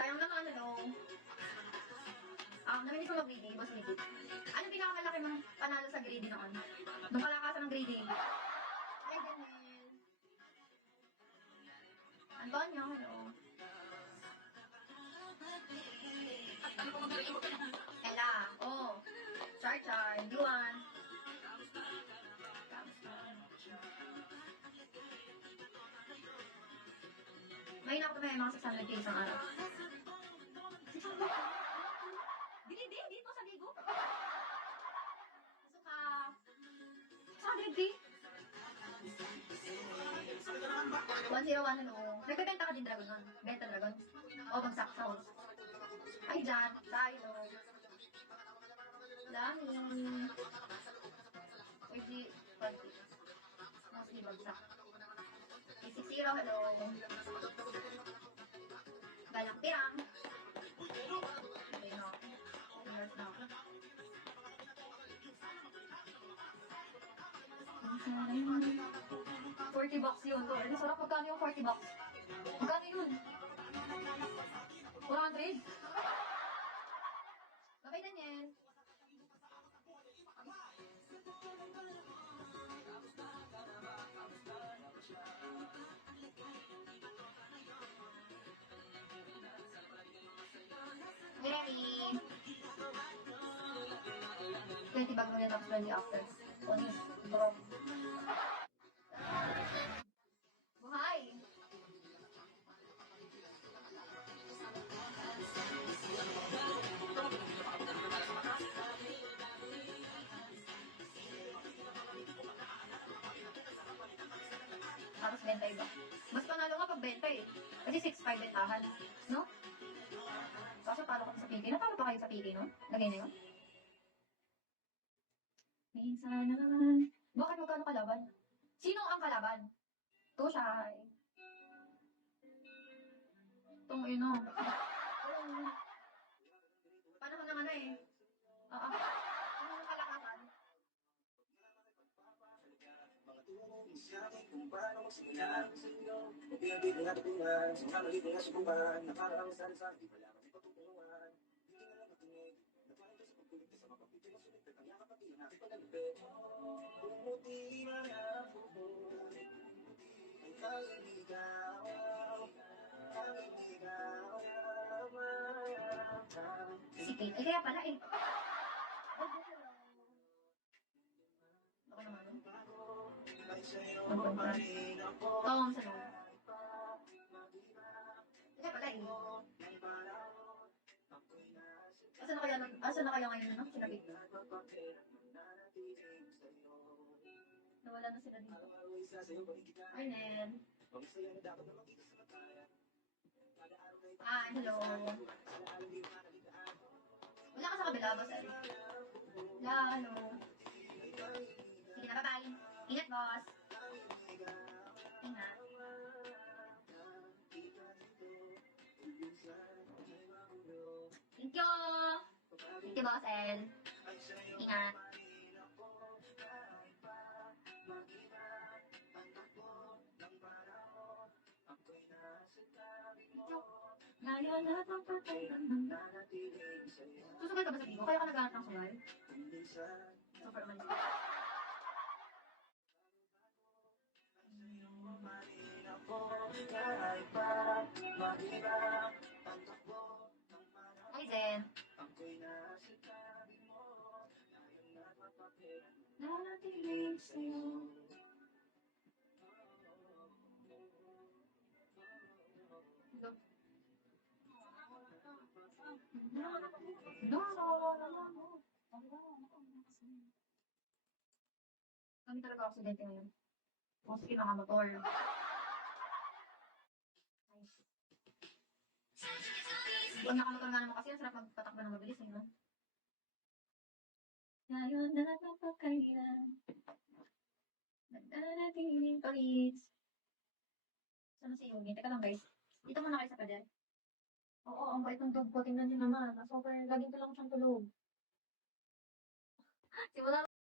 Sayang naman, ano. Naminig ko mag-grading, boss Nikki. Ano pinakamalaki mong panalo sa grading noon? Nung kalakasan ng grading. Ay, ganyan. Antonio, hello. Ella, oh. Char, Yuan. May nakutumay mga 600k isang araw. 600k? Dito sa Bigo. Suka. 600k? 101, ano. Nagbebenta ka din dragon nun. Benta dragon. O, bagsak sa host. Ay, dyan. Tayo. Dami. Uy, di. 20. Mostly bagsak. 860, hello. Galak tirang. Okay, no. Years na. 40 bucks yun. Ano sarap, magkano yung 40 bucks? Magkano yun? 400? Bye-bye, Daniel. Ready? 20 bag mo yan tapos 20 after. Onis, bro. Buhay! Tapos benta iba. Mas panalo nga pag benta eh. Kasi 6.5 bentahan. No? Kaso talo ka sa PK. Natalo pa kayo sa PK, no? Lagay na yun. Minsan naman. Bakit magkano kalaban? Sino ang kalaban? Tushay. Itong ino. Panahon ng ano eh. Panahon ng kalakasan. Kung paano magsimula sa inyo, hindi ko natutunan, sa mga mali ko na subukan, nakarang sa di wala kami patutunuan, hindi na lang makinig, napahinto sa pagkulit sa mga kapitid, masulit na kanya kapatid, nakipagalitin, umuti na ako, ay kaliligaw, si Kate, ay kaya pala eh. Ako naman. Tom sa loob. Kaya pala eh. Asa na kaya ngayon, no? Sinabit. Nawala na sila dito. Arnel. Hello. Wala ka sa kabila, boss. Hello. Sige na, bye-bye. Ingat, boss. Ingat. Thank you. Thank you, boss L. Ingat. Susubay ka ba sa Bigo? Kaya ka naghanap ng subay? Super man. Hi, Zen. Nanatiling sa'yo. Kami talaga aksidente ngayon. Mostly nakamotor. Nice. Pag nakamotor nga naman kasi, ang sarap magpatakbo ng mabilis, no? Ngayon na napapakailan. Nagdadatiling palis. Saan si Yogi? Teka lang, guys. Dito muna kayo sa pader. Oo, ang bait ng dog ko. Tingnan nyo naman. Super, laging tulong siyang tulog. Simula